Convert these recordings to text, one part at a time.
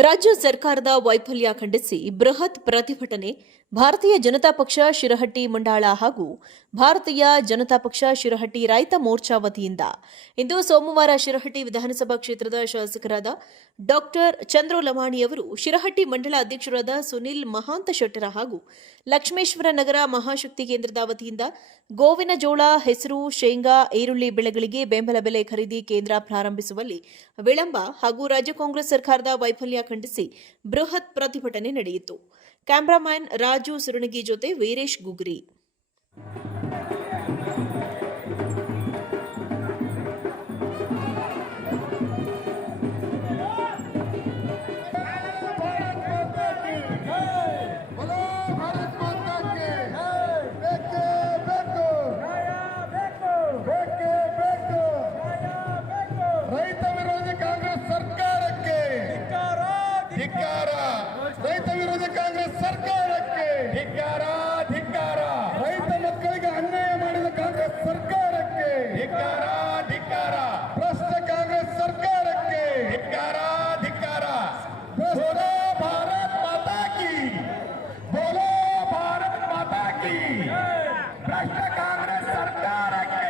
ರಾಜ್ಯ ಸರ್ಕಾರದ ವೈಫಲ್ಯ ಖಂಡಿಸಿ ಬೃಹತ್ ಪ್ರತಿಭಟನೆ ಭಾರತೀಯ ಜನತಾ ಪಕ್ಷ ಶಿರಹಟ್ಟಿ ಮಂಡಾಳ ಹಾಗೂ ಭಾರತೀಯ ಜನತಾ ಪಕ್ಷ ಶಿರಹಟ್ಟಿ ರೈತ ಮೋರ್ಚಾ ವತಿಯಿಂದ ಇಂದು ಸೋಮವಾರ ಶಿರಹಟ್ಟಿ ವಿಧಾನಸಭಾ ಕ್ಷೇತ್ರದ ಶಾಸಕರಾದ ಡಾಕ್ಟರ್ ಚಂದ್ರು ಲಮಾಣಿ ಅವರು ಶಿರಹಟ್ಟಿ ಮಂಡಳ ಅಧ್ಯಕ್ಷರಾದ ಸುನಿಲ್ ಮಹಾಂತ ಶೆಟ್ಟರ ಹಾಗೂ ಲಕ್ಷ್ಮೇಶ್ವರ ನಗರ ಮಹಾಶಕ್ತಿ ಕೇಂದ್ರದ ವತಿಯಿಂದ ಗೋವಿನ ಜೋಳ ಹೆಸರು, ಶೇಂಗಾ, ಈರುಳ್ಳಿ ಬೆಳೆಗಳಿಗೆ ಬೆಂಬಲ ಬೆಲೆ ಖರೀದಿ ಕೇಂದ್ರ ಪ್ರಾರಂಭಿಸುವಲ್ಲಿ ವಿಳಂಬ ಹಾಗೂ ರಾಜ್ಯ ಕಾಂಗ್ರೆಸ್ ಸರ್ಕಾರದ ವೈಫಲ್ಯ ಖಂಡಿಸಿ ಬೃಹತ್ ಪ್ರತಿಭಟನೆ ನಡೆಯಿತು. ಕ್ಯಾಮ್ರಾಮ್ಯಾನ್ ರಾಜು ಸುರಣಗಿ ಜೊತೆ ವೀರೇಶ್ ಗುಗ್ರಿ. ಧಿಕ್ಕಾರ ರೈತ ವಿರೋಧಿ ಕಾಂಗ್ರೆಸ್ ಸರ್ಕಾರಕ್ಕೆ ಧಿಕ್ಕಾರ ಧಿಕ್ಕಾರ ರೈತ ಮಕ್ಕಳಿಗೆ ಅನ್ಯಾಯ ಮಾಡಿದ ಕಾಂಗ್ರೆಸ್ ಸರ್ಕಾರಕ್ಕೆ ಧಿಕ್ಕಾರ ಧಿಕ್ಕಾರ ಭ್ರಷ್ಟ ಕಾಂಗ್ರೆಸ್ ಸರ್ಕಾರಕ್ಕೆ ಧಿಕ್ಕಾರ ಧಿಕ್ಕಾರ ಬೋಲೋ ಭಾರತ್ ಮಾತಾ ಕಿ ಬೋಲೋ ಭಾರತ್ ಮಾತಾ ಕಿ ಭ್ರಷ್ಟ ಕಾಂಗ್ರೆಸ್ ಸರ್ಕಾರಕ್ಕೆ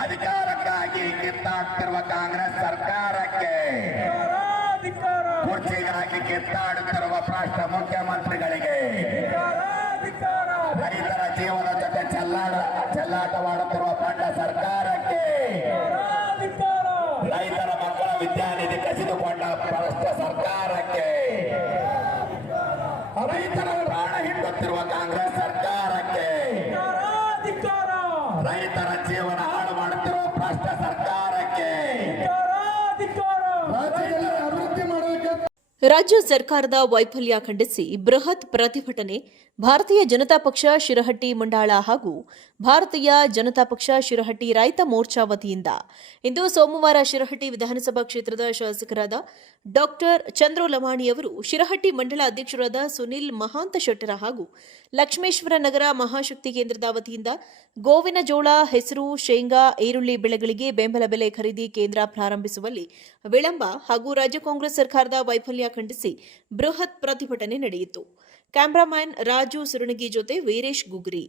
ಅಧಿಕಾರಕ್ಕಾಗಿ ಕಿತ್ತಾಡ್ತಿರುವ ಕಾಂಗ್ರೆಸ್ ಸರ್ಕಾರಕ್ಕೆ ಕುರ್ಚಿಗಾಗಿ ಕಿತ್ತಾಡುತ್ತಿರುವ ರಾಷ್ಟ್ರ ಮುಖ್ಯಮಂತ್ರಿಗಳಿಗೆ. ರೈತರ ಜೀವನ ಜೊತೆ ಚೆಲ್ಲಾಡ ಚೆಲ್ಲಾಟವಾಡುತ್ತಿರುವ ಪಂಡ ಸರ್ಕಾರಕ್ಕೆ. ರೈತರ ಮಕ್ಕಳ ವಿದ್ಯಾನಿಧಿ ಕಸಿದುಕೊಂಡ ಭ್ರಷ್ಟ ಸರ್ಕಾರಕ್ಕೆ. ರೈತರ ಪ್ರಾಣ ಹಿಡುತ್ತಿರುವ ಕಾಂಗ್ರೆಸ್ ಸರ್ಕಾರಕ್ಕೆ. ರೈತರ ಜೀವನ ಹಾಳು ಮಾಡುತ್ತಿರುವ ಭ್ರಷ್ಟ ಸರ್ಕಾರಕ್ಕೆ. ರಾಜ್ಯ ಸರ್ಕಾರದ ವೈಫಲ್ಯ ಖಂಡಿಸಿ ಬೃಹತ್ ಪ್ರತಿಭಟನೆ ಭಾರತೀಯ ಜನತಾ ಪಕ್ಷ ಶಿರಹಟ್ಟಿ ಮಂಡಾಳ ಹಾಗೂ ಭಾರತೀಯ ಜನತಾ ಪಕ್ಷ ಶಿರಹಟ್ಟಿ ರೈತ ಮೋರ್ಚಾ ವತಿಯಿಂದ ಇಂದು ಸೋಮವಾರ ಶಿರಹಟ್ಟಿ ವಿಧಾನಸಭಾ ಕ್ಷೇತ್ರದ ಶಾಸಕರಾದ ಡಾಕ್ಟರ್ ಚಂದ್ರು ಲಮಾಣಿ ಅವರು ಶಿರಹಟ್ಟಿ ಮಂಡಳ ಅಧ್ಯಕ್ಷರಾದ ಸುನಿಲ್ ಮಹಾಂತ ಶೆಟ್ಟರ ಹಾಗೂ ಲಕ್ಷ್ಮೇಶ್ವರ ನಗರ ಮಹಾಶಕ್ತಿ ಕೇಂದ್ರದ ವತಿಯಿಂದ ಗೋವಿನ ಜೋಳ ಹೆಸರು, ಶೇಂಗಾ, ಈರುಳ್ಳಿ ಬೆಳೆಗಳಿಗೆ ಬೆಂಬಲ ಬೆಲೆ ಖರೀದಿ ಕೇಂದ್ರ ಪ್ರಾರಂಭಿಸುವಲ್ಲಿ ವಿಳಂಬ ಹಾಗೂ ರಾಜ್ಯ ಕಾಂಗ್ರೆಸ್ ಸರ್ಕಾರದ ವೈಫಲ್ಯ ಖಂಡಿಸಿ ಬೃಹತ್ ಪ್ರತಿಭಟನೆ ನಡೆಯಿತು. ಕ್ಯಾಮ್ರಾಮ್ಯಾನ್ ರಾಜು ಸುರಣಗಿ ಜೊತೆ ವೀರೇಶ್ ಗುಗ್ರಿ.